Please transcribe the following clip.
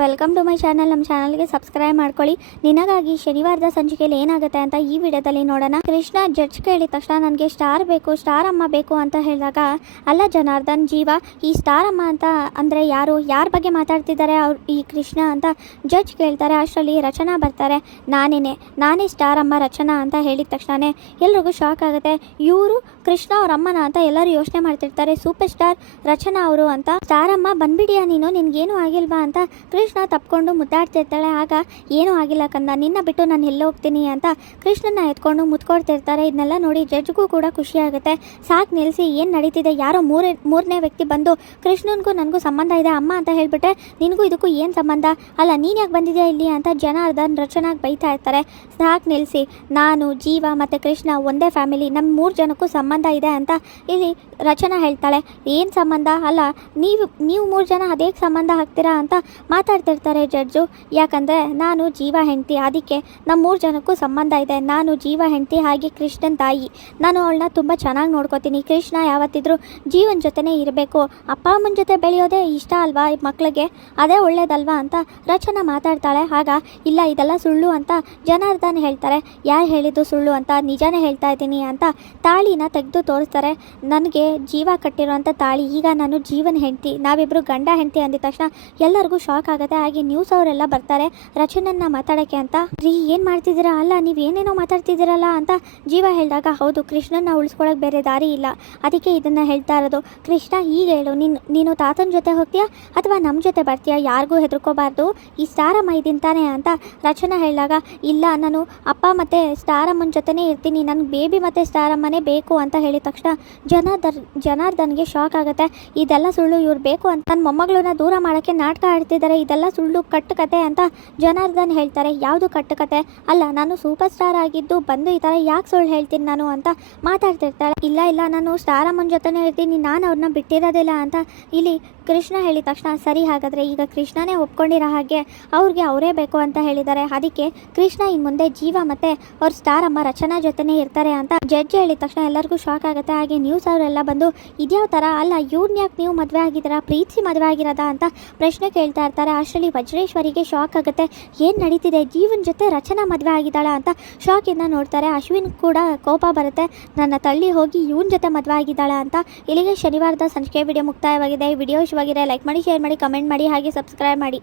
Welcome to my channel. ನಮ್ಮ ಚಾನಲ್ಗೆ subscribe ಮಾಡ್ಕೊಳ್ಳಿ. ನಿನಗಾಗಿ ಶನಿವಾರದ ಸಂಚಿಕೆಯಲ್ಲಿ ಏನಾಗುತ್ತೆ ಅಂತ ಈ ವಿಡಿಯೋದಲ್ಲಿ ನೋಡೋಣ. ಕೃಷ್ಣ ಜಡ್ಜ್ ಕೇಳಿದ ತಕ್ಷಣ ನನಗೆ ಸ್ಟಾರ್ ಬೇಕು, ಸ್ಟಾರ್ ಅಮ್ಮ ಬೇಕು ಅಂತ ಹೇಳಿದಾಗ, ಅಲ್ಲ ಜನಾರ್ದನ್, ಜೀವ ಈ ಸ್ಟಾರ್ ಅಮ್ಮ ಅಂತ ಅಂದರೆ ಯಾರ ಬಗ್ಗೆ ಮಾತಾಡ್ತಿದ್ದಾರೆ ಅವ್ರು ಈ ಕೃಷ್ಣ ಅಂತ ಜಡ್ಜ್ ಕೇಳ್ತಾರೆ. ಅಷ್ಟರಲ್ಲಿ ರಚನಾ ಬರ್ತಾರೆ. ನಾನೇ ಸ್ಟಾರ್ ಅಮ್ಮ ರಚನಾ ಅಂತ ಹೇಳಿದ ತಕ್ಷಣವೇ ಎಲ್ರಿಗೂ ಶಾಕ್ ಆಗುತ್ತೆ. ಇವರು ಕೃಷ್ಣ ಅವ್ರ ಅಮ್ಮನ ಅಂತ ಎಲ್ಲರೂ ಯೋಚನೆ ಮಾಡ್ತಿರ್ತಾರೆ. ಸೂಪರ್ ಸ್ಟಾರ್ ರಚನಾ ಅವರು ಅಂತ. ಸ್ಟಾರ್ ಅಮ್ಮ ಬಂದ್ಬಿಡಿಯಾ ನೀನು, ನಿನ್ಗೇನು ಆಗಿಲ್ವಾ ಅಂತ ಕೃಷ್ಣ ತಪ್ಕೊಂಡು ಮುದ್ದಾಡ್ತಿರ್ತಾಳೆ. ಆಗ ಏನೂ ಆಗಿಲ್ಲ ಕಂದ, ನಿನ್ನ ಬಿಟ್ಟು ನಾನು ಎಲ್ಲೋ ಹೋಗ್ತೀನಿ ಅಂತ ಕೃಷ್ಣನ ಎತ್ಕೊಂಡು ಮುತ್ಕೊಡ್ತಿರ್ತಾರೆ. ಇದನ್ನೆಲ್ಲ ನೋಡಿ ಜಡ್ಜ್ಗೂ ಕೂಡ ಖುಷಿ ಆಗುತ್ತೆ. ಸಾಕು ನಿಲ್ಲಿಸಿ, ಏನು ನಡೀತಿದೆ? ಯಾರೋ ಮೂರನೇ ವ್ಯಕ್ತಿ ಬಂದು ಕೃಷ್ಣನ್ಗೂ ನನಗೂ ಸಂಬಂಧ ಇದೆ ಅಮ್ಮ ಅಂತ ಹೇಳ್ಬಿಟ್ರೆ ನಿನಗೂ ಇದಕ್ಕೂ ಏನು ಸಂಬಂಧ? ಅಲ್ಲ ನೀನು ಯಾಕೆ ಬಂದಿದ್ಯಾ ಇಲ್ಲಿ ಅಂತ ಜನಾರ್ದನ್ ರಚನಾಗಿ ಬೈತಾ ಇರ್ತಾರೆ. ಸಾಕು ನಿಲ್ಲಿಸಿ, ನಾನು ಜೀವ ಮತ್ತು ಕೃಷ್ಣ ಒಂದೇ ಫ್ಯಾಮಿಲಿ, ನಮ್ಮ 3 ಜನಕ್ಕೂ ಸಂಬಂಧ ಇದೆ ಅಂತ ಇಲ್ಲಿ ರಚನಾ ಹೇಳ್ತಾಳೆ. ಏನು ಸಂಬಂಧ? ಅಲ್ಲ ನೀವು 3 ಜನ ಅದೇಗೆ ಸಂಬಂಧ ಹಾಕ್ತೀರಾ ಅಂತ ಮಾತಾಡ್ತಿರ್ತಾರೆ ಜಡ್ಜು. ಯಾಕಂದರೆ ನಾನು ಜೀವ ಹೆಂಡತಿ, ಅದಕ್ಕೆ ನಮ್ಮ 3 ಜನಕ್ಕೂ ಸಂಬಂಧ ಇದೆ. ನಾನು ಜೀವ ಹೆಂಡತಿ, ಹಾಗೆ ಕೃಷ್ಣನ್ ತಾಯಿ. ನಾನು ಅವಳನ್ನ ತುಂಬ ಚೆನ್ನಾಗಿ ನೋಡ್ಕೋತೀನಿ. ಕೃಷ್ಣ ಯಾವತ್ತಿದ್ರೂ ಜೀವನ ಜೊತೆನೇ ಇರಬೇಕು. ಅಪ್ಪ ಅಮ್ಮನ ಜೊತೆ ಬೆಳೆಯೋದೇ ಇಷ್ಟ ಅಲ್ವಾ ಮಕ್ಕಳಿಗೆ, ಅದೇ ಒಳ್ಳೇದಲ್ವಾ ಅಂತ ರಚನಾ ಮಾತಾಡ್ತಾಳೆ. ಆಗ ಇಲ್ಲ ಇದೆಲ್ಲ ಸುಳ್ಳು ಅಂತ ಜನಾರ್ದನ್ ಹೇಳ್ತಾರೆ. ಯಾರು ಹೇಳಿದ್ದು ಸುಳ್ಳು ಅಂತ? ನಿಜಾನೇ ಹೇಳ್ತಾ ಇದ್ದೀನಿ ಅಂತ ತಾಳಿನ ತೆಗೆದು ತೋರಿಸ್ತಾರೆ. ನನಗೆ ಜೀವ ಕಟ್ಟಿರೋಂಥ ತಾಳಿ, ಈಗ ನಾನು ಜೀವನ ಹೆಂಡತಿ, ನಾವಿಬ್ಬರು ಗಂಡ ಹೆಂಡತಿ ಅಂದಿದ ತಕ್ಷಣ ಎಲ್ಲರಿಗೂ ಶಾಕ್ ಆಗುತ್ತೆ. ಹಾಗೆ ನ್ಯೂಸ್ ಅವರೆಲ್ಲ ಬರ್ತಾರೆ ರಚನನ್ನ ಮಾತಾಡೋಕ್ಕೆ ಅಂತ. ರೀ ಏನು ಮಾಡ್ತಿದ್ದೀರಾ? ಅಲ್ಲ ನೀವೇನೇನೋ ಮಾತಾಡ್ತಿದ್ದೀರಲ್ಲ ಅಂತ ಜೀವ ಹೇಳಿದಾಗ, ಹೌದು ಕೃಷ್ಣನ ಉಳಿಸ್ಕೊಳಕ್ಕೆ ಬೇರೆ ದಾರಿ ಇಲ್ಲ, ಅದಕ್ಕೆ ಇದನ್ನು ಹೇಳ್ತಾ ಇರೋದು. ಕೃಷ್ಣ ಈಗ ಹೇಳು, ನೀನು ತಾತನ ಜೊತೆ ಹೋಗ್ತೀಯಾ ಅಥವಾ ನಮ್ಮ ಜೊತೆ ಬರ್ತೀಯಾ? ಯಾರಿಗೂ ಹೆದರ್ಕೋಬಾರ್ದು, ಈ ಸ್ಟಾರಮ್ಮ ಇದಿಂತಾನೆ ಅಂತ ರಚನಾ ಹೇಳಿದಾಗ, ಇಲ್ಲ ನಾನು ಅಪ್ಪ ಮತ್ತು ಸ್ಟಾರಮ್ಮನ ಜೊತೆನೇ ಇರ್ತೀನಿ, ನನಗೆ ಬೇಬಿ ಮತ್ತು ಸ್ಟಾರಮ್ಮನೇ ಬೇಕು ಅಂತ ಹೇಳಿದ ತಕ್ಷಣ ಜನಾರ್ದನ್ಗೆ ಶಾಕ್ ಆಗುತ್ತೆ. ಇದೆಲ್ಲ ಸುಳ್ಳು, ಇವ್ರು ಬೇಕು ಅಂತ ನನ್ನ ಮೊಮ್ಮಗಳನ್ನ ದೂರ ಮಾಡೋಕ್ಕೆ ನಾಟಕ ಆಡ್ತಿದ್ದಾರೆ, ಇದೆಲ್ಲ ಸುಳ್ಳು ಕಟ್ಟುಕತೆ ಅಂತ ಜನಾರ್ದನ್ ಹೇಳ್ತಾರೆ. ಯಾವುದು ಕಟ್ಟುಕತೆ? ಅಲ್ಲ ನಾನು ಸೂಪರ್ ಸ್ಟಾರ್ ಆಗಿದ್ದು ಬಂದು ಈ ಥರ ಯಾಕೆ ಸುಳ್ಳು ಹೇಳ್ತೀನಿ ನಾನು ಅಂತ ಮಾತಾಡ್ತಿರ್ತಾಳೆ. ಇಲ್ಲ ನಾನು ಸ್ಟಾರಮ್ಮನ ಜೊತೆನೇ ಇರ್ತೀನಿ, ನಾನು ಅವ್ರನ್ನ ಬಿಟ್ಟಿರೋದಿಲ್ಲ ಅಂತ ಇಲ್ಲಿ ಕೃಷ್ಣ ಹೇಳಿದ ತಕ್ಷಣ, ಸರಿ ಹಾಗಾದರೆ ಈಗ ಕೃಷ್ಣನೇ ಒಪ್ಕೊಂಡಿರೋ ಹಾಗೆ ಅವ್ರಿಗೆ ಅವರೇ ಬೇಕು ಅಂತ ಹೇಳಿದ್ದಾರೆ, ಅದಕ್ಕೆ ಕೃಷ್ಣ ಇನ್ನು ಮುಂದೆ ಜೀವ ಮತ್ತು ಅವ್ರ ಸ್ಟಾರ್ ಅಮ್ಮ ರಚನಾ ಜೊತೆನೇ ಇರ್ತಾರೆ ಅಂತ ಜಡ್ಜ್ ಹೇಳಿದ ತಕ್ಷಣ ಎಲ್ಲರಿಗೂ ಶಾಕ್ ಆಗುತ್ತೆ. ಹಾಗೆ ನ್ಯೂಸ್ ಅವರೆಲ್ಲ ಬಂದು ಇದ್ಯಾವ ಥರ, ಅಲ್ಲ ಇವ್ರನ್ನ ಯಾಕೆ ನೀವು ಮದುವೆ ಆಗಿದ್ದೀರಾ, ಪ್ರೀತಿ ಮದುವೆ ಆಗಿರೋದಾ ಅಂತ ಪ್ರಶ್ನೆ ಕೇಳ್ತಾ ಇರ್ತಾರೆ. ಅಷ್ಟರಲ್ಲಿ ವಜ್ರೇಶ್ವರಿಗೆ ಶಾಕ್ ಆಗುತ್ತೆ. ಏನು ನಡೀತಿದೆ, ಜೀವನ ಜೊತೆ ರಚನಾ ಮದುವೆ ಆಗಿದ್ದಾಳ ಅಂತ ಶಾಕಿಂದ ನೋಡ್ತಾರೆ. ಅಶ್ವಿನ್ ಕೂಡ ಕೋಪ ಬರುತ್ತೆ, ನನ್ನ ತಳ್ಳಿ ಹೋಗಿ ಇವನ ಜೊತೆ ಮದುವೆ ಆಗಿದ್ದಾಳ ಅಂತ. ಇಲ್ಲಿಗೆ ಶನಿವಾರದ ಸಂಚಿಕೆ ವಿಡಿಯೋ ಮುಕ್ತಾಯವಾಗಿದೆ. ವಿಡಿಯೋ ಇಷ್ಟವಾಗಿದೆ ಲೈಕ್ ಮಾಡಿ, ಶೇರ್ ಮಾಡಿ, ಕಮೆಂಟ್ ಮಾಡಿ, ಹಾಗೆ ಸಬ್ಸ್ಕ್ರೈಬ್ ಮಾಡಿ.